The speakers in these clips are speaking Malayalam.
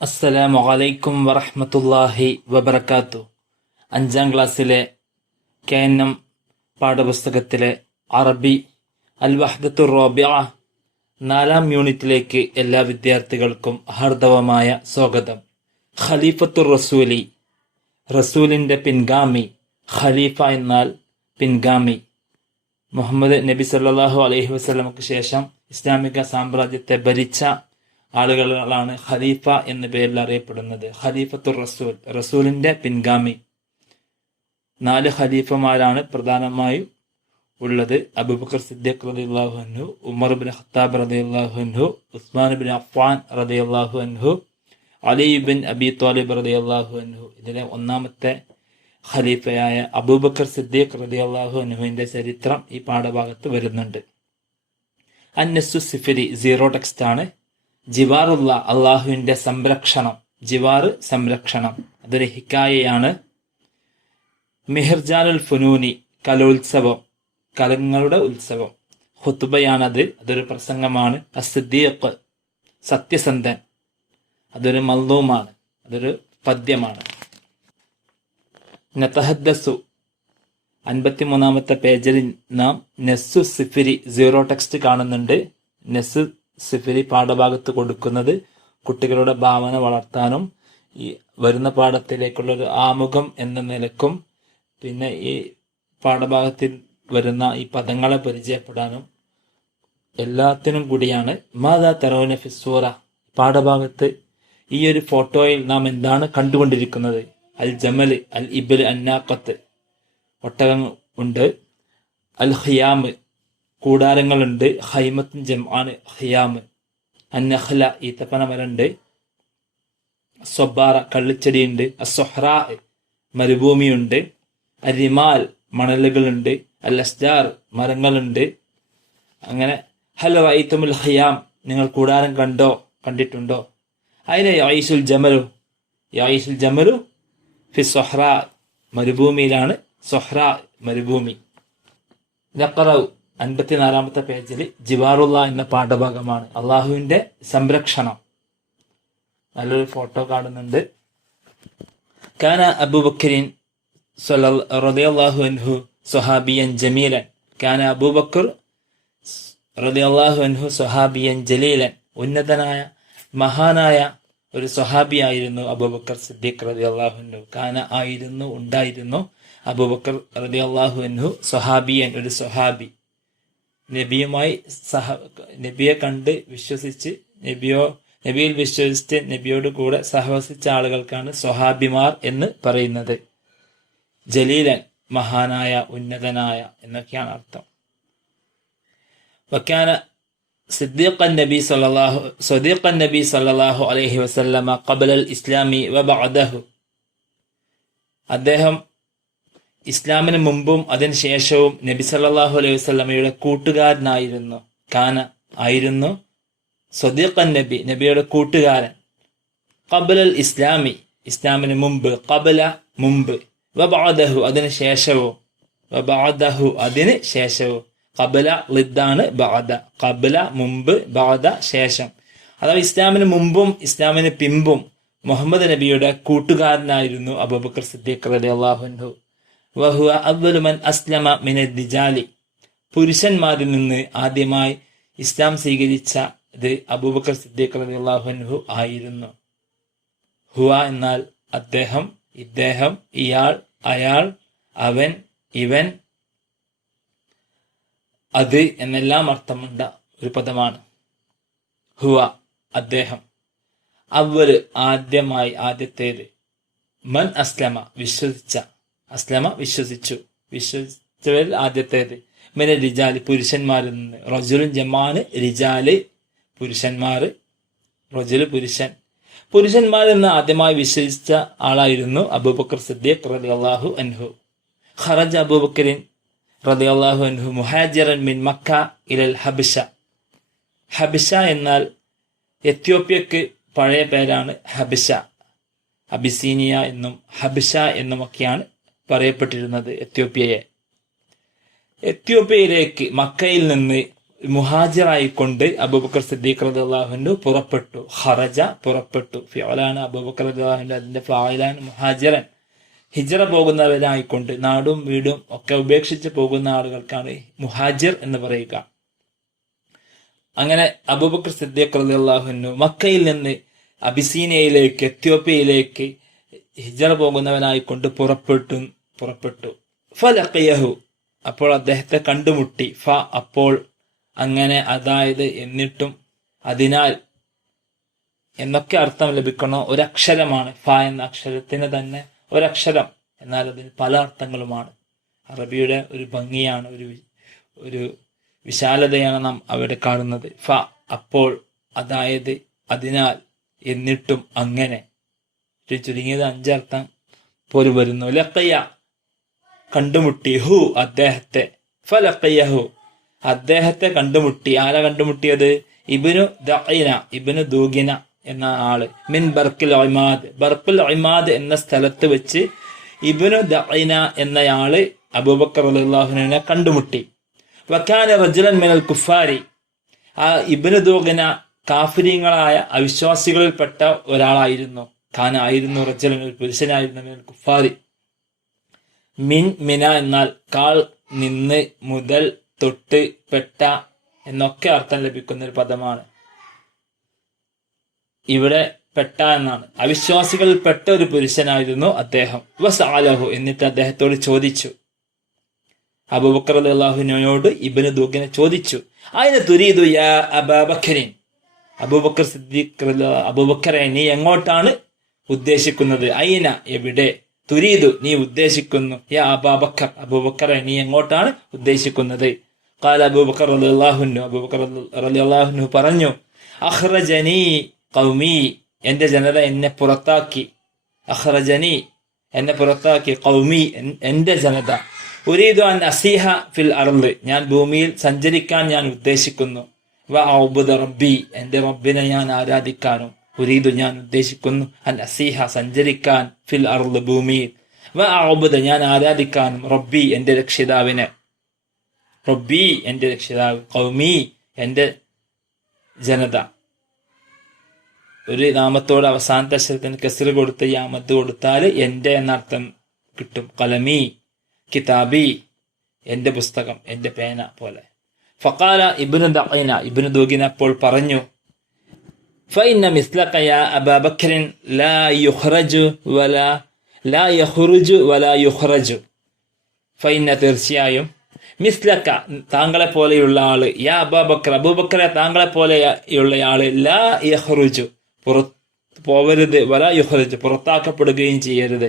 അസ്സലാമു അലൈക്കും വറഹമത്തല്ലാഹി വബർക്കാത്തു അഞ്ചാം ക്ലാസ്സിലെ കെ എൻ എം പാഠപുസ്തകത്തിലെ അറബി അൽ വഹദത്തു റോബിയ നാലാം യൂണിറ്റിലേക്ക് എല്ലാ വിദ്യാർത്ഥികൾക്കും ഹർദവമായ സ്വാഗതം. ഖലീഫത്തു റസൂലി റസൂലിന്റെ പിൻഗാമി ഖലീഫ എന്നാൽ പിൻഗാമി. മുഹമ്മദ് നബി സല്ലാഹു അലൈഹി വസ്ലമക്ക് ശേഷം ഇസ്ലാമിക സാമ്രാജ്യത്തെ ഭരിച്ച ആളുകളാണ് ഖലീഫ എന്ന പേരിൽ അറിയപ്പെടുന്നത്. ഖലീഫത്തുർ റസൂൽ റസൂലിന്റെ പിൻഗാമി. നാല് ഖലീഫമാരാണ് പ്രധാനമായും ഉള്ളത്. അബുബക്കർ സിദ്ദീഖ് റളിയല്ലാഹു അൻഹു ഉമർ ബിൻ ഖത്താബ് റളിയല്ലാഹു അൻഹു ഉസ്മാൻ ബിൻ അഫ്ഫാൻ റളിയല്ലാഹു അൻഹു അലി ബിൻ അബി ത്വാലിബ് റളിയല്ലാഹു അൻഹു. ഇതിലെ ഒന്നാമത്തെ ഖലീഫയായ അബൂബക്കർ സിദ്ദീഖ് റളിയല്ലാഹു അൻഹുവിന്റെ ചരിത്രം ഈ പാഠഭാഗത്ത് വരുന്നുണ്ട്. അന്നസു സിഫിരി സീറോ ടെക്സ്റ്റ് ആണ് ജിവാറുള്ള അള്ളാഹുവിന്റെ സംരക്ഷണം. ജിവാറ് സംരക്ഷണം. അതൊരു ഹിക്കായയാണ്. മെഹർജാനുൽ ഫുനൂനി കലോത്സവം. കലങ്ങളുടെ ഉത്സവം. ഹുത്തുബയാണത് അതൊരു പ്രസംഗമാണ്. അസിദ്ദീഖ് സത്യസന്ധൻ. അതൊരു മൽദൂമാണ് അതൊരു പദ്യമാണ്. നതഹദ്ദസു. അൻപത്തിമൂന്നാമത്തെ പേജിൽ നാം നെസ്സു സിഫിരി സീറോ ടെക്സ്റ്റ് കാണുന്നുണ്ട്. നെസ് സിഫിരി പാഠഭാഗത്ത് കൊടുക്കുന്നത് കുട്ടികളുടെ ഭാവന വളർത്താനും ഈ വരുന്ന പാഠത്തിലേക്കുള്ള ഒരു ആമുഖം എന്ന നിലക്കും പിന്നെ ഈ പാഠഭാഗത്തിൽ വരുന്ന ഈ പദങ്ങളെ പരിചയപ്പെടാനും എല്ലാത്തിനും കൂടിയാണ്. മാതാ തെറോന ഫിസൂറ പാഠഭാഗത്ത് ഈ ഒരു ഫോട്ടോയിൽ നാം എന്താണ് കണ്ടുകൊണ്ടിരിക്കുന്നത്? അൽ ജമൽ അൽ ഇബൽ അന്നാക്കത്ത് ഒട്ടകം ഉണ്ട്. അൽ ഖിയാമ് കൂടാരങ്ങളുണ്ട്. ഹൈമത്തും ജംആന് ഹയാമ് അന്നഹ്ല ഈത്തപ്പന സൊബാറ സ്വബാറ കള്ളിച്ചെടിയുണ്ട്. അസ്വഹ്റാ മരുഭൂമിയുണ്ട്. അരിമാൽ മണലുകളുണ്ട്. അൽ അസ്ജാർ മരങ്ങളുണ്ട്. അങ്ങനെ ഹൽ റൈത്തുമുൽ ഹയാം നിങ്ങൾ കൂടാരം കണ്ടോ കണ്ടിട്ടുണ്ടോ? അതിനെ യായിസുൽ ജമലു? യായിസുൽ ജമലു ഫി സൊഹ്റ മരുഭൂമിയിലാണ്. സൊഹ്റ മരുഭൂമി. നഖറവ് അൻപത്തിനാലാമത്തെ പേജിൽ ജിവാറുള്ള എന്ന പാഠഭാഗമാണ്. അള്ളാഹുവിന്റെ സംരക്ഷണം. നല്ലൊരു ഫോട്ടോ കാണുന്നുണ്ട്. കാന അബൂബക്കറിൻ റളിയല്ലാഹു അൻഹു സ്വഹാബിയൻ ജമീലൻ. കാന അബൂബക്കർ റളിയല്ലാഹു അൻഹു സ്വഹാബിയൻ ജലീലൻ. ഉന്നതനായ മഹാനായ ഒരു സ്വഹാബിയായിരുന്നു അബൂബക്കർ സിദ്ദീഖ് റതി അൻഹു. കാന ആയിരുന്നു ഉണ്ടായിരുന്നു അബൂബക്കർ റളിയല്ലാഹു അൻഹു സ്വഹാബിയൻ ഒരു സ്വഹാബി. നബിയുമായി സഹ നബിയെ കണ്ട് വിശ്വസിച്ച് നബിയോ നബിയിൽ വിശ്വസിച്ച് നബിയോട് കൂടെ സഹവസിച്ച ആളുകൾക്കാണ് സ്വഹാബിമാർ എന്ന് പറയുന്നത്. ജലീലൻ മഹാനായ ഉന്നതനായ എന്നൊക്കെയാണ് അർത്ഥം. വക്കാന സിദ്ദീഖൻ നബി സല്ലല്ലാഹു സദീഖൻ നബി സല്ലല്ലാഹു അലൈഹി വസല്ലമ ഖബല അൽ ഇസ്ലാമി വബഅദഹു. അദ്ദേഹം ഇസ്ലാമിന് മുമ്പും അതിന് ശേഷവും നബി സല്ലാഹു അലൈഹി വസ്ലമയുടെ കൂട്ടുകാരനായിരുന്നു. കാന ആയിരുന്നു സ്വദീഖൻ നബി നബിയുടെ കൂട്ടുകാരൻ. കബലൽ ഇസ്ലാമി ഇസ്ലാമിന് മുമ്പ് കബല മുമ്പ്. വബാദഹു അതിന് ശേഷവും. വബാദഹു അതിന് ശേഷവും. കബല ലിദ്ദാണ് ബാദ കബല മുമ്പ് ബാദ ശേഷം. അഥവാ ഇസ്ലാമിന് മുമ്പും ഇസ്ലാമിന് പിമ്പും മുഹമ്മദ് നബിയുടെ കൂട്ടുകാരനായിരുന്നു അബൂബക്കർ സിദ്ദീഖ് റളിയല്ലാഹു അൻഹു. വഹുവ അസ്ലമ പുരുഷന്മാരിൽ നിന്ന് ആദ്യമായി ഇസ്ലാം സ്വീകരിച്ച ഇത് അബൂബക്കർ സിദ്ദീഖ് അൻഹു ആയിരുന്നു. ഹുവ എന്നാൽ അദ്ദേഹം ഇദ്ദേഹം ഇയാൾ അയാൾ അവൻ ഇവൻ. അത് എന്നെല്ലാം അർത്ഥമുണ്ട ഒരു പദമാണ്. ഹുവ അദ്ദേഹം. അവർ ആദ്യമായി ആദ്യത്തേത്. മൻ അസ്ലമ വിശ്വസിച്ച. അസ്ലമ വിശ്വസിച്ചു. വിശ്വസിച്ചവരിൽ ആദ്യത്തേത്. മിന റിജാൽ പുരുഷന്മാരിൽ നിന്ന്. റജുലും ജമാന് റിജാൽ പുരുഷന്മാർ. റജുൽ പുരുഷൻ. പുരുഷന്മാരിൽ നിന്ന് ആദ്യമായി വിശ്വസിച്ച ആളായിരുന്നു അബൂബക്കർ സിദ്ദീഖ് റതി അള്ളാഹു അൻഹു. ഖറജ് അബൂബക്കറിൻ റതി അള്ളാഹു അൻഹു മുഹാജിറൻ മിൻ മക്ക ഇലൽ ഹബിഷ. ഹബിഷ എന്നാൽ എത്യോപ്യക്ക് പഴയ പേരാണ് ഹബിഷ. അബിസീനിയ എന്നും ഹബിഷ എന്നുമൊക്കെയാണ് പറയപ്പെട്ടിരുന്നത് എത്യോപ്യയെ. എത്യോപ്യയിലേക്ക് മക്കയിൽ നിന്ന് മുഹാജിറായിക്കൊണ്ട് അബൂബക്കർ സിദ്ദീഖ് റളിയല്ലാഹുവിന്റെ പുറപ്പെട്ടു. ഹറജ പുറപ്പെട്ടു. ഫിയോലാണ് അബൂബക്കർ റളിയല്ലാഹുവിന്റെ അതിന്റെ ഫായിലാണ് മുഹാജിറൻ. ഹിജറ പോകുന്നവരായിക്കൊണ്ട് നാടും വീടും ഒക്കെ ഉപേക്ഷിച്ച് പോകുന്ന ആളുകൾക്കാണ് മുഹാജിർ എന്ന് പറയുക. അങ്ങനെ അബൂബക്കർ സിദ്ദീഖ് റളിയല്ലാഹുവിനു മക്കയിൽ നിന്ന് അബിസീനയിലേക്ക് എത്യോപ്യയിലേക്ക് ഹിജറ പോകുന്നവനായിക്കൊണ്ട് പുറപ്പെട്ടു. പുറപ്പെട്ടു. ഫലഖിയഹു. അപ്പോൾ അദ്ദേഹത്തെ കണ്ടുമുട്ടി. ഫ അപ്പോൾ അങ്ങനെ അതായത് എന്നിട്ടും അതിനാൽ എന്നൊക്കെ അർത്ഥം ലഭിക്കണോ? ഒരക്ഷരമാണ്. ഫ എന്ന അക്ഷരത്തിന് തന്നെ ഒരക്ഷരം. എന്നാൽ അതിന് പല അർത്ഥങ്ങളുമാണ്. അറബിയുടെ ഒരു ഭംഗിയാണ് ഒരു ഒരു വിശാലതയാണ് നാം അവിടെ കാണുന്നത്. ഫ അപ്പോൾ അതായത് അതിനാൽ എന്നിട്ടും അങ്ങനെ. ചുരുങ്ങിയത് അഞ്ചർത്ഥം പോലും വരുന്നു. ലക്കയ്യ കണ്ടുമുട്ടി ഹു അദ്ദേഹത്തെ. ഫലക്കയ്യഹു അദ്ദേഹത്തെ കണ്ടുമുട്ടി. ആരാ കണ്ടുമുട്ടിയത്? ഇബിനു ദൈന ഇബിനു ദൂഗിന എന്ന ആൾ. മിൻ ബർക്കിൽ ഒയ്മാദ് ബർക്കുൽ ഒയ്മാദ് എന്ന സ്ഥലത്ത് വെച്ച് ഇബിനു ദൈന എന്നയാൾ അബൂബക്കർ അള്ളാഹുവിനെ കണ്ടുമുട്ടി. വക്കാന റജുലൻ മിനൽ കുഫാരി. ആ ഇബിനു ദൂഗിന കാഫിര്യങ്ങളായ അവിശ്വാസികളിൽപ്പെട്ട ഒരാളായിരുന്നു. ഖാനായിരുന്നു റജുലൻ ഒരു പുരുഷനായിരുന്നു മിനൽ കുഫാരി. മിൻ മിന എന്നാൽ കാൾ നിന്ന് മുതൽ തൊട്ട് പെട്ട എന്നൊക്കെ അർത്ഥം ലഭിക്കുന്ന ഒരു പദമാണ്. ഇവിടെ പെട്ട എന്നാണ്. അവിശ്വാസികളിൽ പെട്ട ഒരു പുരുഷനായിരുന്നു അദ്ദേഹം. വസാലഹു എന്നിട്ട് അദ്ദേഹത്തോട് ചോദിച്ചു. അബൂബക്കർ അള്ളാഹുവിനോട് ഇബിന് ദൂഖിനെ ചോദിച്ചു. അതിന് തുരീതു യാ അബുബക്കർ അബൂബക്കർ സിദ്ദീഖ് അബുബക്കറെ നീ എങ്ങോട്ടാണ് ഉദ്ദേശിക്കുന്നത്? അയിന എവിടെ? തുരീതു നീ ഉദ്ദേശിക്കുന്നു. യാ അബാബക്കർ അബൂബക്കറെ നീ എങ്ങോട്ടാണ് ഉദ്ദേശിക്കുന്നത്? കാല അബൂബക്കർ റളിയല്ലാഹുന്നു അബൂബക്കർ റളിയല്ലാഹുന്നു പറഞ്ഞു അഹ്റജനി ഖൗമി എന്റെ ജനത എന്നെ പുറത്താക്കി. അഹ്റജനി എന്നെ പുറത്താക്കി. എൻ- എന്റെ ജനത. ഉരീദു അൻ അസീഹ ഫിൽ അർദ് ഞാൻ ഭൂമിയിൽ സഞ്ചരിക്കാൻ ഞാൻ ഉദ്ദേശിക്കുന്നു. വ റബ്ബി എന്റെ റബ്ബിനെ ഞാൻ ആരാധിക്കാനും. ഉരീദു ഞാൻ ഉദ്ദേശിക്കുന്നു അൻ അസീഹ സഞ്ചരിക്കാൻ ഫിൽ അർൾ ഭൂമിയിൽ വ ഔബുദ ഞാൻ ആരാധിക്കാനും റബ്ബി എന്റെ രക്ഷിതാവിനെ റബ്ബി എന്റെ രക്ഷിതാവ് കൗമി എന്റെ ജനത ഒരു നാമത്തോട് അവസാനത്തെ അക്ഷരത്തിന് കെസിൽ കൊടുത്ത് യാമത്ത് കൊടുത്താൽ എന്റെ എന്നർത്ഥം കിട്ടും. കലമി കിതാബി എന്റെ പുസ്തകം എന്റെ പേന പോലെ. ഫക്കാല ഇബിന് ദൈന ഇബിന് ദൂഗിന അപ്പോൾ പറഞ്ഞു فإن مثلك يا أبا بكر لا يخرج ولا لا يخرج ولا يخرج ഫൈന തീർച്ചയായും മിസ്ലക്ക താങ്കളെ പോലെയുള്ള ആള് യാ അബൂബക്കർ അബൂബക്കറെ താങ്കളെ പോലെയുള്ള ആള് ലാ യഹ്റുജു പുറത്ത് പോവരുത് വല യുഹ്റുജു പുറത്താക്കപ്പെടുകയും ചെയ്യരുത്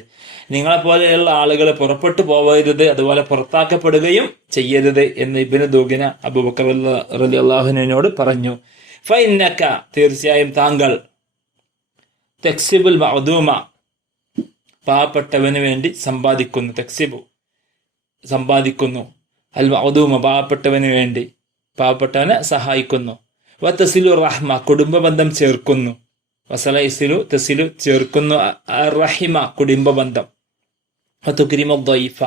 നിങ്ങളെ പോലെയുള്ള ആളുകൾ പുറപ്പെട്ടു പോവരുത് അതുപോലെ പുറത്താക്കപ്പെടുകയും ചെയ്യരുത് എന്ന് ഇബിന് ദൂഗിന അബൂബക്കർ റലി അള്ളാഹുവിനോട് പറഞ്ഞു ഫൈനക്ക തീർച്ചയായും താങ്കൾ തെക്സിബുൽ മഅദൂമ പാവപ്പെട്ടവന് വേണ്ടി സമ്പാദിക്കുന്നു തെക്സിബു സമ്പാദിക്കുന്നു. അൽ മഅദൂമ പാവപ്പെട്ടവന് വേണ്ടി പാവപ്പെട്ടവനെ സഹായിക്കുന്നു. വ തസിലു റഹ്മ കുടുംബ ബന്ധം ചേർക്കുന്നു. വസല തസിലു ചേർക്കുന്നു റഹിമ കുടുംബ ബന്ധം വ തുക്രിമു ദ്വൈഫ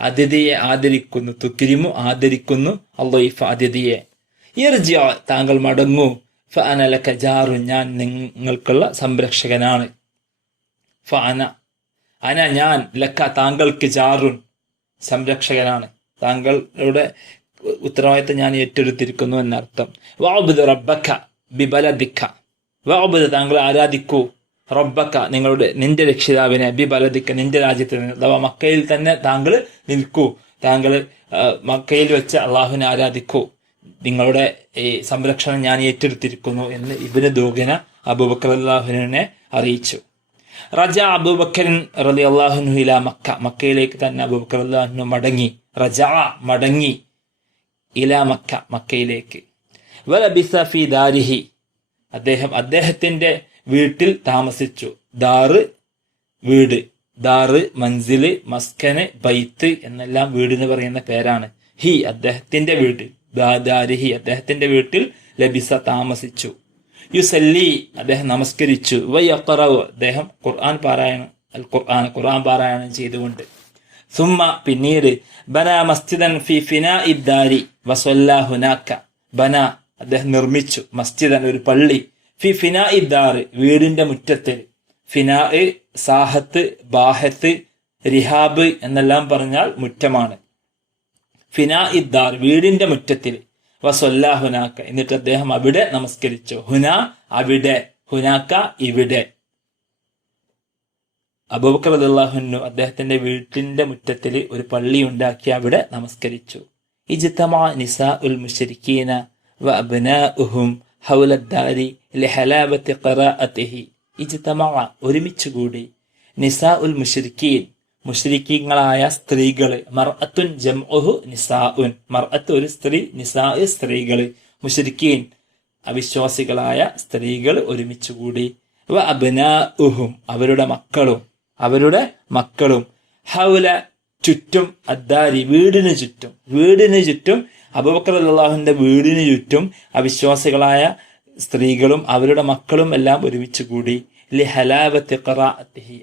അതിഥിയെ ആദരിക്കുന്നു തുക്രിമു ആദരിക്കുന്നു അള്ളൈഫ അതിഥിയെ. ഇർജിഅ താങ്കൾ മടങ്ങൂ. ഫ അനലക ജാറു ഞാൻ നിങ്ങൾക്കുള്ള സംരക്ഷകനാണ്. ഫ അന. അന ഞാൻ ലക്ക താങ്കൾക്ക് ജാറുൻ സംരക്ഷകനാണ്. താങ്കളുടെ ഉത്തരവാദിത്തം ഞാൻ ഏറ്റെടുത്തിരിക്കുന്നു എന്നർത്ഥം. വാബുദ് റബ്ബക്ക ബിബലദിക്ക. വാബുദ് താങ്കൾ ആരാധിക്കൂ. റബ്ബക്ക നിങ്ങളുടെ നിന്റെ രക്ഷിതാവിനെ ബിബലദിക്ക നിന്റെ രാജ്യത്ത് നിന്ന്. അഥവാ മക്കയിൽ തന്നെ താങ്കൾ നിൽക്കൂ. താങ്കൾ മക്കയിൽ വെച്ച് അള്ളാഹുവിനെ ആരാധിക്കൂ. നിങ്ങളുടെ ഈ സംരക്ഷണം ഞാൻ ഏറ്റെടുത്തിരിക്കുന്നു എന്ന് ഇബിന് ദൂഗന അബൂബക്കർ അള്ളാഹുനെ അറിയിച്ചു. റജ അബൂബക്കരൻ റലി അള്ളാഹുനു ഇല മക്ക. മക്കയിലേക്ക് തന്നെ അബൂബക്കർ അള്ളാഹുനു മടങ്ങി. റജ മടങ്ങി ഇല മക്ക മക്കയിലേക്ക്. ദാരിഹി. അദ്ദേഹം അദ്ദേഹത്തിന്റെ വീട്ടിൽ താമസിച്ചു. ദാറ് വീട്. ദാറ് മൻസിൽ മസ്കന് ബൈത്ത് എന്നെല്ലാം വീടിന് പറയുന്ന പേരാണ്. ഹി അദ്ദേഹത്തിന്റെ വീട്. ദാരിഹി അദ്ദേഹത്തിന്റെ വീട്ടിൽ ലബിസ താമസിച്ചു. യുസല്ലി അദ്ദേഹം നമസ്കരിച്ചു. വയ്യറവ് അദ്ദേഹം ഖുർആൻ പാരായണം അൽ ഖുർആൻ ഖുർആൻ പാരായണം ചെയ്തുകൊണ്ട്. സുമ്മ പിന്നീട് ബന മസ്ജിദൻ ഫി ഫിന ഇദ്ദാരി വസല്ല ബന അദ്ദേഹം നിർമ്മിച്ചു. മസ്ജിദൻ ഒരു പള്ളി. ഫി ഫിന ഇദ്ദാർ വീടിന്റെ മുറ്റത്തിൽ ഫിനാ സാഹത്ത് ബാഹത്ത് റിഹാബ് എന്നെല്ലാം പറഞ്ഞാൽ മുറ്റമാണ്. ഫിനാ ഇദ്ദാർ വീടിന്റെ മുറ്റത്തിൽ. വസൊല്ല ഹുനാക്ക എന്നിട്ട് അദ്ദേഹം അവിടെ നമസ്കരിച്ചു. ഹുന അവിടെ. ഹുനാക്ക ഇവിടെ. അബൂബക്കർ അള്ളാഹുനു അദ്ദേഹത്തിന്റെ വീട്ടിന്റെ മുറ്റത്തിൽ ഒരു പള്ളി ഉണ്ടാക്കി അവിടെ നമസ്കരിച്ചു. ഒരുമിച്ചുകൂടി നിസാ ഉൽ മുഷരിക്കീൻ മുഷരിക്കീങ്ങളായ സ്ത്രീകൾ. മർഅത്തുൻ ജംഉഹു നിസാഉൻ. മർഅത്ത് ഒരു സ്ത്രീ നിസാ സ്ത്രീകൾ. മുഷരിക്കീൻ അവിശ്വാസികളായ സ്ത്രീകൾ ഒരുമിച്ചുകൂടി. വ അബ്നാഉഹും അവരുടെ മക്കളും. അവരുടെ മക്കളും. ഹൗല ചുറ്റും അദ്ദാരി വീടിന് ചുറ്റും. വീടിന് ചുറ്റും അബുബക്കർ അള്ളാഹുവിന്റെ വീടിന് ചുറ്റും അവിശ്വാസികളായ സ്ത്രീകളും അവരുടെ മക്കളും എല്ലാം ഒരുമിച്ച് കൂടി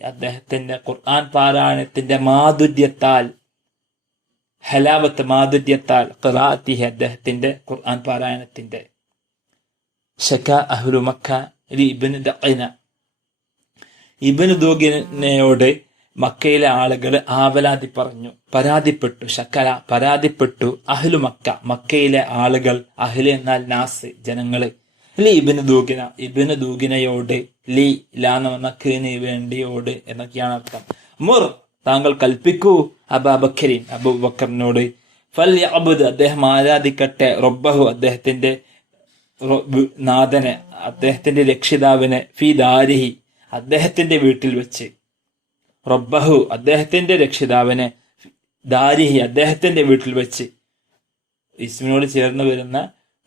അദ്ദേഹത്തിന്റെ ഖുർആൻ പാരായണത്തിന്റെ മാധുര്യത്താൽ ഹലാവത്ത് മാധുര്യത്താൽ ഖറാഅത്തിഹി അദ്ദേഹത്തിന്റെ ഖുർആൻ പാരായണത്തിന്റെ ഷക്ക അഹ്ലു മക്ക ലി ഇബ്നു ദഖിന. ഇബ്നു ദൂഗിനയോട് മക്കയിലെ ആളുകൾ ആവലാതി പറഞ്ഞു പരാതിപ്പെട്ടു ശക്കല പരാതിപ്പെട്ടു അഹ്ലു മക്ക. മക്കയിലെ ആളുകൾ അഹ്ല് എന്നാൽ നാസ് ജനങ്ങൾ. ലി ഇബിന് ദൂകിന ഇബിന് ദൂഗിനയോട് ലി ലാന്ന് വന്ന കിന് വേണ്ടിയോട് എന്നൊക്കെയാണ് അർത്ഥം. മുർ താങ്കൾ കൽപ്പിക്കൂ അബാബക്കരീൻ അബൂബക്കറിനോട്. ഫൽ അബുദ് അദ്ദേഹം ആരാധിക്കട്ടെ റബ്ബഹു അദ്ദേഹത്തിന്റെ നാഥനെ അദ്ദേഹത്തിന്റെ രക്ഷിതാവിനെ ഫി ദാരിഹി അദ്ദേഹത്തിന്റെ വീട്ടിൽ വെച്ച്. റബ്ബഹു അദ്ദേഹത്തിന്റെ രക്ഷിതാവിനെ ദാരിഹി അദ്ദേഹത്തിന്റെ വീട്ടിൽ വെച്ച്. ഇസ്മിനോട് ചേർന്ന് വരുന്ന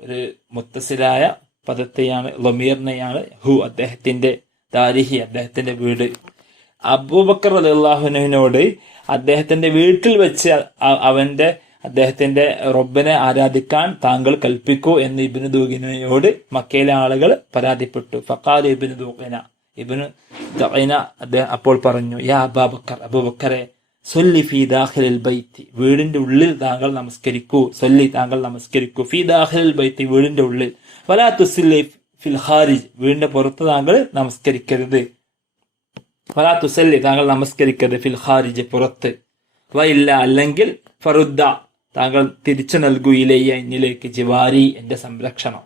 ഒരു മുത്തസിലായ പദത്തെയാണ് ലമീറിനെയാണ് ഹു അദ്ദേഹത്തിന്റെ ദാരിഹി അദ്ദേഹത്തിന്റെ വീട്. അബൂബക്കർ അള്ളാഹുനുവിനോട് അദ്ദേഹത്തിന്റെ വീട്ടിൽ വെച്ച് അവന്റെ അദ്ദേഹത്തിന്റെ റബ്ബിനെ ആരാധിക്കാൻ താങ്കൾ കൽപ്പിക്കൂ എന്ന് ഇബിന് ദൂഖിനയോട് മക്കയിലെ ആളുകൾ പരാതിപ്പെട്ടു. ഫക്കാൽ ഇബിന് ദൂഖിന ഇബിന് ദൈന അദ്ദേഹം അപ്പോൾ പറഞ്ഞു യാ അബാബക്കർ അബൂബക്കറെ സൊല്ലി ഫി ദാഖിലിൽ ബൈത്തി വീടിന്റെ ഉള്ളിൽ താങ്കൾ നമസ്കരിക്കൂ സൊല്ലി താങ്കൾ നമസ്കരിക്കൂ. ഫി ദാഖിലിൽ ബൈത്തി വീടിന്റെ ഉള്ളിൽ. ഫിൽ ഖാരിജ്. വീടിന്റെ പുറത്ത് താങ്കൾ നമസ്കരിക്കരുത്. വലാ തുസല്ലി താങ്കൾ നമസ്കരിക്കരുത് ഫിൽ ഖാരിജ് പുറത്ത്. വയില്ല അല്ലെങ്കിൽ ഫറുദ്ദ താങ്കൾ തിരിച്ചു നൽകൂ ഇലയ്യ എന്നിലേക്ക് ജിവാരി എന്റെ സംരക്ഷണം.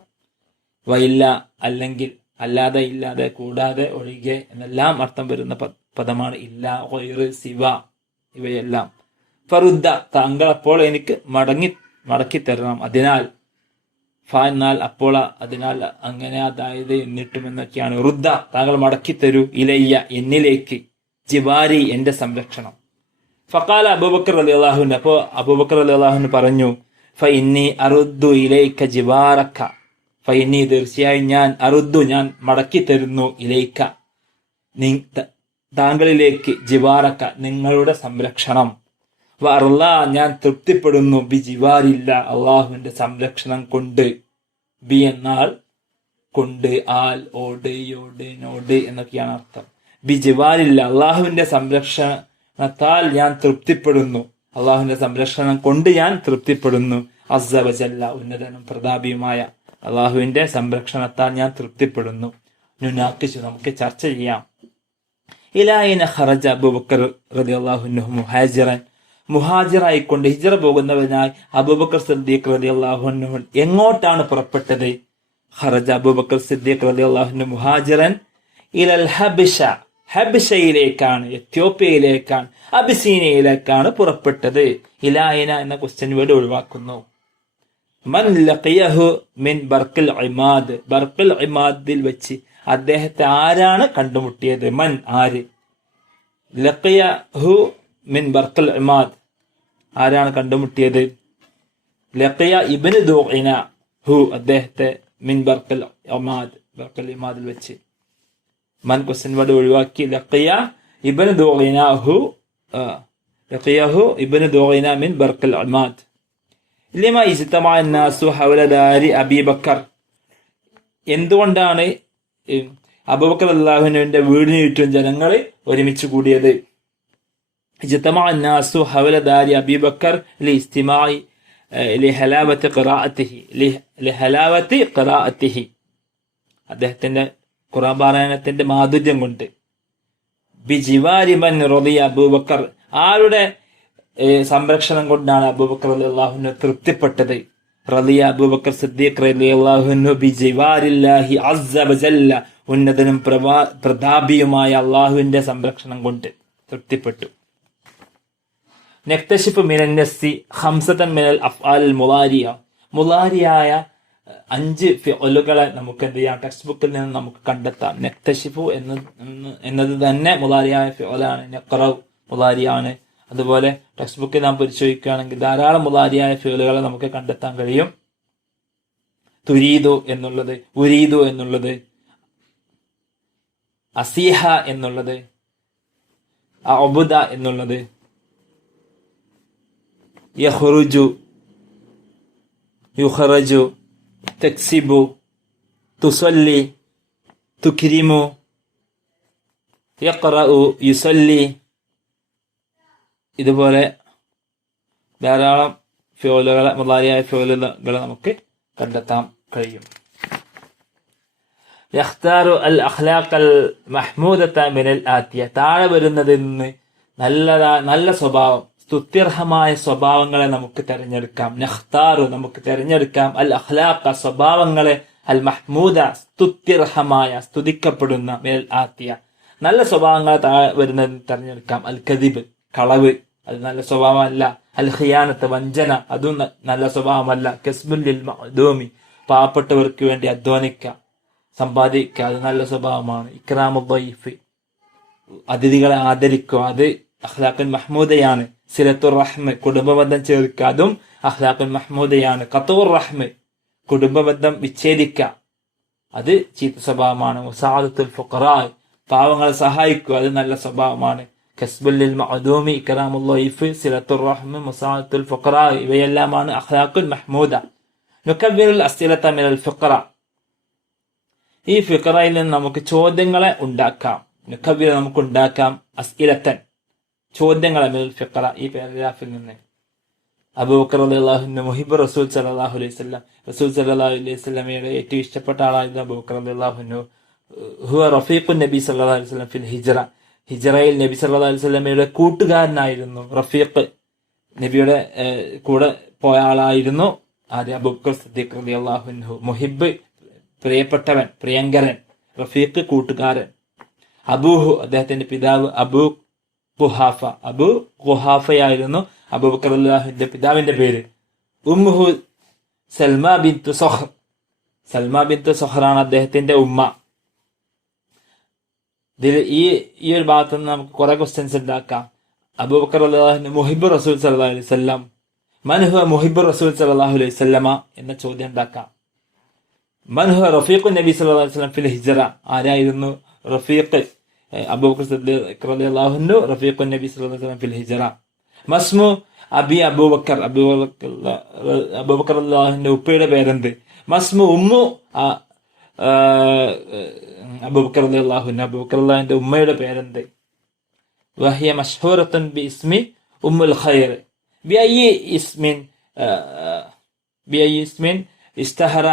വയില്ല അല്ലെങ്കിൽ അല്ലാതെ ഇല്ലാതെ കൂടാതെ ഒഴികെ എന്നെല്ലാം അർത്ഥം വരുന്ന പദമാണ് ഇല്ല ഒയറ് സിവ ഇവയെല്ലാം. ഫറുദ്ദ താങ്കൾ അപ്പോൾ എനിക്ക് മടങ്ങി മടക്കി തരണം. അതിനാൽ ഫ എന്നാൽ അപ്പോൾ അതിനാൽ അങ്ങനെ അതായത് എന്നിട്ടും എന്നൊക്കെയാണ് റുദ്ദ താങ്കൾ മടക്കി തരൂ ഇലയ്യ എന്നിലേക്ക്. ജിവാരി എന്റെ സംരക്ഷണം. ഫക്കാല അബൂബക്കർ അലി അള്ളാഹുവിന്റെ അപ്പോ അബൂബക്കർ അലി അള്ളാഹുവിന് പറഞ്ഞു ഫ ഇന്നി അറുദ്ദു ഇലൈക്ക ജിവാറക്ക ഫ ഇന്നി തീർച്ചയായും ഞാൻ അറുദ്ദു ഞാൻ മടക്കി തരുന്നു ഇലൈക്ക താങ്കളിലേക്ക് ജിവാറക്ക നിങ്ങളുടെ സംരക്ഷണം. വർല ഞാൻ തൃപ്തിപ്പെടുന്നു. ബി ജിവാരില്ല അള്ളാഹുവിന്റെ സംരക്ഷണം കൊണ്ട്. ബി എന്നാൽ കൊണ്ട് ആൽ ഓട് യോട് നോട് എന്നൊക്കെയാണ് അർത്ഥം. ബി ജിവാരില്ല അള്ളാഹുവിന്റെ സംരക്ഷണത്താൽ ഞാൻ തൃപ്തിപ്പെടുന്നു. അള്ളാഹുവിന്റെ സംരക്ഷണം കൊണ്ട് ഞാൻ തൃപ്തിപ്പെടുന്നു. അസവജല്ല ഉന്നതനും പ്രതാപിയുമായ അള്ളാഹുവിന്റെ സംരക്ഷണത്താൽ ഞാൻ തൃപ്തിപ്പെടുന്നു. നുനാക്കിച്ചു നമുക്ക് ചർച്ച ചെയ്യാം. ഇലായിന ഖറജ അബൂബക്കർ റളിയല്ലാഹു മുഹാജിറൻ മുഹാജിറായിക്കൊണ്ട് ഹിജറ പോകുന്നവനായി അബൂബക്കർ സിദ്ദീഖ് റളിയല്ലാഹു എങ്ങോട്ടാണ് പുറപ്പെട്ടത്? ഖറജ അബൂബക്കർ സിദ്ദീഖ് റളിയല്ലാഹു മുഹാജിറൻ ഇലൽ ഹബിഷ ഹബിഷയിലേക്കാണ് എത്യോപ്യയിലേക്കാണ് അബിസീനയിലേക്കാണ് പുറപ്പെട്ടത്. ഇലായന എന്ന ക്വസ്റ്റ്യൻ വേർഡ് ഒഴിവാക്കുന്നു. മൻ ലഖിയഹു മിൻ ബർക്കിൽ ഇമാദ് ബർക്കിൽ ഇമാദിൽ വെച്ച് അദ്ദേഹത്തെ ആരാണ് കണ്ടുമുട്ടിയത്? മൻ ആര്? ലഖിയഹു മിൻ ബർക്കിൽ ഇമാദ്. ആരാണ് കണ്ടുമുട്ടിയത്? ലഖിയ ഇബ്നു ദുഇന ഹു അദ്ദേഹത്തെ മിൻ ബർക്കൽ ഒമാദ് ബർക്കൽ ഇമാദിൽ വെച്ച്. മൻ ക്വസ്റ്റ്യൻ വേർഡ് ഒഴിവാക്കി. ലഖിയ ഇബ്നു ദുഇന ഹു ആ, ലഖിയഹു ഇബ്നു ദുഇന മിൻ ബർക്കൽ ലിമ ഇജ്തമഅ അന്നാസു ഹൗല ദാരി അബീബക്കർ എന്തുകൊണ്ടാണ് അബുബക്കർ അള്ളാഹുവിന്റെ വീടിന് ചുറ്റും ജനങ്ങൾ ഒരുമിച്ച് കൂടിയത്? ഇജ്തമഅ الناس حول دار ابي بكر لاستماع ഏഹ്, قراءته قراءته ലിഹലാവത്തി ഖിറാഅത്തിഹി അദ്ദേഹത്തിന്റെ ഖുറാൻ പാരായണത്തിന്റെ മാധുര്യം കൊണ്ട്. ബിജിവാരിമൻ റളിയ അബൂബക്കർ ആരുടെ സംരക്ഷണം കൊണ്ടാണ് അബൂബക്കർ അലി അള്ളാഹുവിന് തൃപ്തിപ്പെട്ടത്? റലിയ അബൂബക്കർ സിദ്ദീഖ് റളി അള്ളാഹുനു ബിജിവാരില്ലാഹി അസ്സ വജല്ല. ഉന്നതനും പ്രവാ പ്രതാപിയുമായ അള്ളാഹുവിന്റെ സംരക്ഷണം കൊണ്ട് തൃപ്തിപ്പെട്ടു. നെക്തഷിപ്പ് മിനന്നസി ഹംസത്തൻ മിനൽ അഫ്ആൽ മുലാരിയ മുലാരിയായ അഞ്ച് ഒലുകളെ നമുക്ക് എന്ത് ചെയ്യാം? ടെക്സ്റ്റ് ബുക്കിൽ നിന്ന് നമുക്ക് കണ്ടെത്താം. നെക്തഷിഫു എന്ന് എന്ന് എന്നത് തന്നെ മുലാരിയായ ഫിഒലാണ് നെക്റവ് മുലാരിയാണ് അതുപോലെ ടെക്സ്റ്റ് ബുക്കിൽ നാം പരിശോധിക്കുകയാണെങ്കിൽ ധാരാളം മുലാരിയായ ഫിഒലുകളെ നമുക്ക് കണ്ടെത്താൻ കഴിയും. തുരീതു എന്നുള്ളത് ഉരീതു എന്നുള്ളത് അസീഹ എന്നുള്ളത് അബുദ എന്നുള്ളത് യഹ്റുജു യുഹറജു തക്സിബു തുസല്ലി തുക്രിമു യഖറഉ യുസല്ലി ഇതുപോലെ ധാരാളം ഫ്യോലുകളെ മുതലായ ഫ്യോലുകളെ നമുക്ക് കണ്ടെത്താൻ കഴിയും. യഖ്താറു അൽ അഖ്ലാഖൽ മഹ്മൂദത്ത മിനൽ ആത്തിയ താഴെ വരുന്നതിൽ നിന്ന് നല്ലതാ നല്ല സ്വഭാവം സ്തുത്യർഹമായ സ്വഭാവങ്ങളെ നമുക്ക് തിരഞ്ഞെടുക്കാം. നഖ്താറു നമുക്ക് തിരഞ്ഞെടുക്കാം. അൽ അഖ്ലാഖ സ്വഭാവങ്ങളെ അൽ മഹ്മൂദ സ്തുത്യർഹമായ സ്തുതിക്കപ്പെടുന്ന മേൽ ആത്തിയ. നല്ല സ്വഭാവങ്ങൾ താഴെ വരുന്നതിൽ തിരഞ്ഞെടുക്കാം. അൽ കദിബ് കളവ് അത് നല്ല സ്വഭാവമല്ല. അൽ ഹിയാനത്ത് വഞ്ചന അതും നല്ല സ്വഭാവമല്ല. കസ്ബുല്ലിൽ മഅ്ദൂമി പാവപ്പെട്ടവർക്ക് വേണ്ടി അധ്വാനിക്കുക സമ്പാദിക്കുക അത് നല്ല സ്വഭാവമാണ്. ഇക്രാമുദ്ദൈഫ് അതിഥികളെ ആദരിക്കുക അത് അഖ്ലാഖുൽ മഹ്മൂദയാണ്. സിലത്തുർ റഹ്മ കുടുംബബന്ധം ചേർക്കുക. അതും അഹ്ലാഖുൽ മഹ്മൂദയാണ്. കത്തുർ റഹ്മ കുടുംബബന്ധം വിച്ഛേദിക്കുക. അത് ചീത്ത സ്വഭാവമാണ്. മുസാദത്തുൽ ഫുഖറാ പാവങ്ങളെ സഹായിക്കുക. അത് നല്ല സ്വഭാവമാണ്. കസ്ബുല്ലിൽ മഅദൂമി ഇക്കറാമുല്ലൈഫ് സിലത്തുർ റഹ്മ മുസാദത്തുൽ ഫുഖറാ ഇവയെല്ലാമാണ് അഹ്ലാഖുൽ മഹ്മൂദ. നുക്കബ്ബിറുൽ അസ്തിലത്ത മിനൽ ഫുഖറ. ഈ ഫിഖറയിൽ നിന്ന് നമുക്ക് ചോദ്യങ്ങളെ ഉണ്ടാക്കാം. നുക്കബിൽ നമുക്ക് ഉണ്ടാക്കാം. അസ്ഇലത്തൻ. ചോദ്യങ്ങളെ അമിൽ ഫിഖറ ഈ പാരഗ്രാഫിൽ നിന്ന്. അബൂബക്കർ അള്ളാഹുവിന്റെ മുഹിബ് റസൂൽ സലാഹു അലൈഹി സ്വലം റസൂൽ സലാഹു അലൈഹി സ്വലമയുടെ ഏറ്റവും ഇഷ്ടപ്പെട്ട ആളായിരുന്നു അബൂബക്കർ അള്ളാഹുനു ഹുവ റഫീഖു നബി സല്ലാ അലൈഹി വസല്ലം ഫിൽ ഹിജ്റ. ഹിജ്റയിൽ നബി സല്ലാ അലൈഹി വസല്ലമയുടെ കൂട്ടുകാരനായിരുന്നു റഫീഖ്. നബിയുടെ കൂടെ പോയ ആളായിരുന്നു ആദ്യ അബൂബക്കർ സദ്ദീഖ് റളിയല്ലാഹു അൻഹു. മുഹിബ് പ്രിയപ്പെട്ടവൻ പ്രിയങ്കരൻ റഫീഖ് കൂട്ടുകാരൻ. അബൂഹു അദ്ദേഹത്തിന്റെ പിതാവ് അബൂ ഖുഹാഫ. അബു ഖുഹാഫയായിരുന്നു അബൂബക്കർ പിതാവിന്റെ പേര്. ഉമ്മുഹു സൽമ ബിൻ സൊഹർ. സൽമ ബിൻ തുസഹറാണ് അദ്ദേഹത്തിന്റെ ഉമ്മ. ഇതിൽ ഈ ഈ ഒരു ഭാഗത്ത് നിന്ന് നമുക്ക് കുറെ ക്വസ്റ്റ്യൻസ് ഉണ്ടാക്കാം. അബൂബക്കർ അള്ളാഹുവിന്റെ മുഹിബ് റസൂൽ സല്ലാ അലൈഹി വസല്ലം. മൻഹുവ മുഹിബ് റസൂൽ സല്ലല്ലാഹു അലൈഹി സ്വല്ലമ എന്ന ചോദ്യം ഉണ്ടാക്കാം. മൻഹുവ റഫീഖ് നബി സല്ലാ അലൈഹി വസല്ലം ഫിൽ ഹിജറ. ആരായിരുന്നു? റഫീഖ്. ഏഹ് അബൂബക്കർ സിദ്ദീഖ് റളിയല്ലാഹു അൻഹു റഫീഖ് നബി സല്ലല്ലാഹു അലൈഹി വസല്ലം ഫിൽ ഹിജ്റ മസ്മു അബി അബൂബക്കർ അബൂബക്കർ അബൂബക്കർ അള്ളാഹുവിന്റെ ഉപ്പയുടെ പേരെന്ത് മസ്മു ഉമ്മു ആ, ആ, അബൂബക്കർ അള്ളാഹുവിന്റെ അബൂബക്കർ അള്ളാഹുവിന്റെ ഉമ്മയുടെ പേരെന്ത് وهي مشهورة باسم أم الخير بأي اسم آه، بأي اسم اشتهر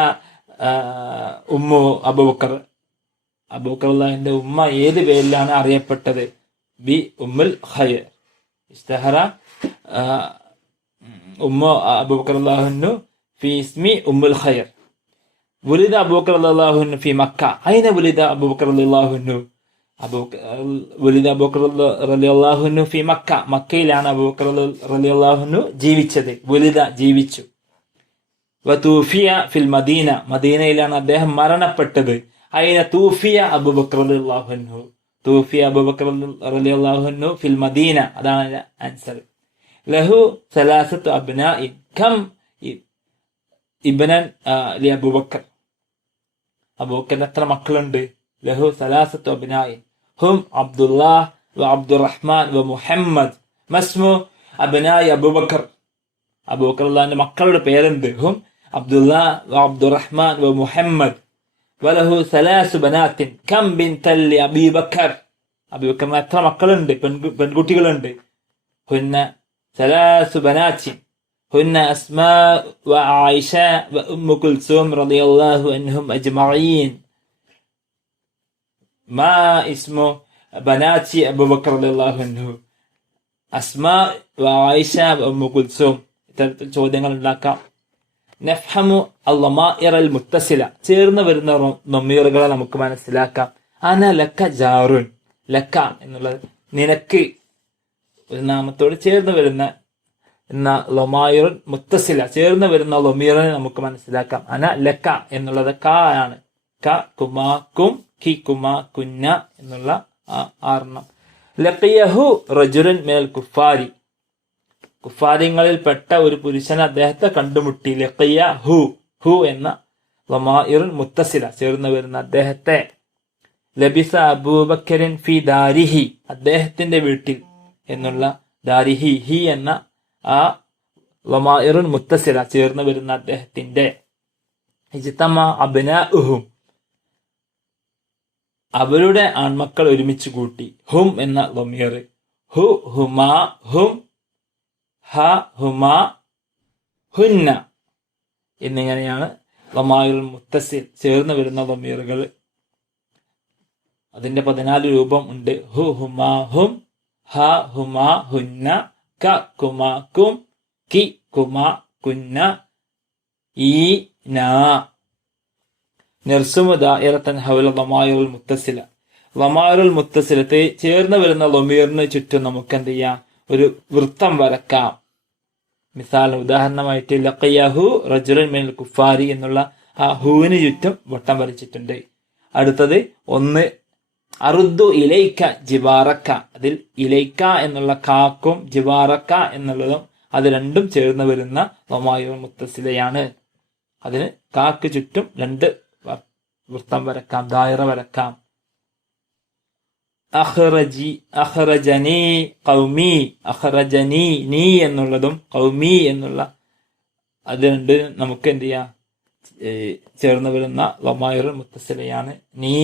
آه، أم أبو بكر അബൂബക്കർ അള്ളാഹിന്റെ ഉമ്മ ഏത് പേരിലാണ് അറിയപ്പെട്ടത് ബി ഉമ്മുൽ ഖൈർ ഇസ്തഹറ ആ, ഉമ്മ അബൂബക്കർ അള്ളാഹുനു ഫി ഇസ്മി ഉമ്മുൽ ഖൈർ ولد أبو بكر رضي الله عنه في مكة أين ولد أبو بكر رضي الله عنه أبو بك- ولد أبو بكر رضي الله عنه في مكة മക്കയിലാണ് അബൂബക്കർ റളി അള്ളാഹുനു ജീവിച്ചത് വുലിദ ജീവിച്ചു വതൂഫിയ ഫിൽ മദീന മദീനയിലാണ് അദ്ദേഹം മരണപ്പെട്ടത് അയിന തൂഫിയ അബൂബക്കർ അൻഹു. തൂഫിയ അബൂബക്കർ റളിയല്ലാഹു അൻഹു ഫിൽ മദീന. അതാണ് ആൻസർ ലഹു സലാസത്ത് അബ്നാഇ കം ഇബ്നൻ ആ, ലി അബൂബക്കർ അബൂബക്കറിന് എത്ര മക്കളുണ്ട്? ലഹു സലാസത്ത് അബ്നാഇ ഹും അബ്ദുല്ലാഹ് വ അബ്ദുറഹ്മാൻ വ മുഹമ്മദ്. മസ്മു അബ്നായി അബൂബക്കർ അബൂബക്കർ അള്ളാഹിന്റെ മക്കളുടെ പേരെന്ത്? ഹും അബ്ദുല്ലാ വ അബ്ദുറഹ്മാൻ വ മുഹമ്മദ്. വലഹു സലാസു ബനാത്തിൻ കം ബിൻ തല്ലി അബീബക്കർ അബൂബക്കറിന് എത്ര മക്കളുണ്ട് പെൺകു പെൺകുട്ടികളുണ്ട് ഹുന്ന സലാസു ബനാത്തിൻ هن أسماء وعائشة وأم كلثوم رضي الله عنهم أجمعين ما اسم بنات أبو بكر رضي الله عنه അസ്മ ആയിഷ ഉമ്മു കുൽസൂം ഇത്തരത്തിൽ ചോദ്യങ്ങൾ ഉണ്ടാക്കാം നഫ്ഹമു അൽ മുത്തസില ചേർന്ന് വരുന്ന നൊമ്മീറുകളെ നമുക്ക് മനസ്സിലാക്കാം. അന ലക്ക ജാറുൻ. ലക്ക എന്നുള്ളത് നിനക്ക് ഒരു നാമത്തോട് ചേർന്ന് വരുന്ന എന്ന ലൊമായുൻ മുത്തസില ചേർന്ന് വരുന്ന ലൊമീറിനെ നമുക്ക് മനസ്സിലാക്കാം. അന ലക്ക എന്നുള്ളത് ക ആണ്. ക കുമാ കും കി കുമാ കുഞ്ഞ എന്നുള്ള ആ ആറെണ്ണം. ലഖിയഹു റജുരൻ മേൽ കുഫാരി. കുഫാരിങ്ങളിൽപ്പെട്ട ഒരു പുരുഷൻ അദ്ദേഹത്തെ കണ്ടുമുട്ടി. ലക്കയ്യ ഹു ഹു എന്ന ലമായിറുൻ മുത്തസില ചേർന്ന് വരുന്ന അദ്ദേഹത്തെ. ലബിസ അബൂബക്കരൻ ഫി ദാരിഹി അദ്ദേഹത്തിന്റെ വീട്ടിൽ എന്നുള്ള ദാരിഹി ഹി എന്ന ആ ലമായിറുൻ മുത്തസില ചേർന്ന് വരുന്ന അദ്ദേഹത്തിന്റെ. ഇജിത്തമ അബ്ന ഉഹും അവരുടെ ആൺമക്കൾ ഒരുമിച്ച് കൂട്ടി. ഹും എന്ന വമിയർ ഹു ഹുമാ ഹും ഹ ഹുമാ ഹുന്ന എന്നിങ്ങനെയാണ് ലമായുൽ മുത്തസിൽ ചേർന്ന് വരുന്ന ലമീറുകൾ അതിന്റെ പതിനാല് രൂപം ഉണ്ട്. ഹു ഹുമാ ഹും ഹ ഹുമാ ഹുന്ന ക കുമാ കും കി കുമാ കുന്ന ഈ ന. നെർസുമു ഹവൽ ലമായുൽ മുത്തസില ലമായുൽ മുത്തസിലത്തെ ചേർന്ന് വരുന്ന ലൊമീറിന് ചുറ്റും നമുക്ക് എന്ത് ചെയ്യാം ഒരു വൃത്തം വരക്കാം. മിസാൽ ഉദാഹരണമായിട്ട് ലക്കയ്യാഹു റജുലൻ മിനൽ കുഫാരി എന്നുള്ള ആ ഹൂവിന് ചുറ്റും വട്ടം വരച്ചിട്ടുണ്ട്. അടുത്തത് ഒന്ന് അറുദ്ദു ഇലൈക്ക ജിവാറക്ക അതിൽ ഇലൈക്ക എന്നുള്ള കാക്കും ജിവാറക്ക എന്നുള്ളതും അത് രണ്ടും ചേർന്ന് വരുന്ന ഒമായു മുത്തസിലയാണ്. അതിന് കാക്ക് ചുറ്റും രണ്ട് വൃത്തം വരക്കാം ദായറ വരക്കാം. അഹ്റജി അഹ്റജനി കൗമി അഹ്റജനി നീ എന്നുള്ളതും കൗമി എന്നുള്ള അത് രണ്ട് നമുക്ക് എന്ത് ചെയ്യാം? ചേർന്ന് വരുന്ന വമായുർ മുത്തസിലയാണ് നീ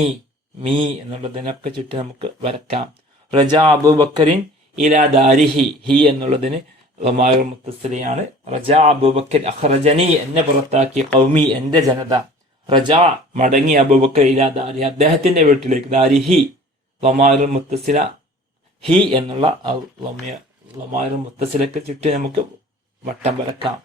മീ എന്നുള്ളതിനൊക്കെ ചുറ്റും നമുക്ക് വരക്കാം. റജ അബൂബക്കറിൻ ഇല ദാരിഹി ഹി എന്നുള്ളതിന് വമായുർ മുത്തസിലയാണ്. റജ അബൂബക്കർ അഹ്റജനി എന്നെ പുറത്താക്കിയ കൗമി എന്റെ ജനത. റജ മടങ്ങി അബൂബക്കർ ഇല ദാരിഹി അദ്ദേഹത്തിന്റെ വീട്ടിലേക്ക് ദാരി ലൊമായുർ മുത്തസില ഹി എന്നുള്ള ലൊമായുർ മുത്തസിലക്ക് ചുറ്റും നമുക്ക് വട്ടം വരക്കാം.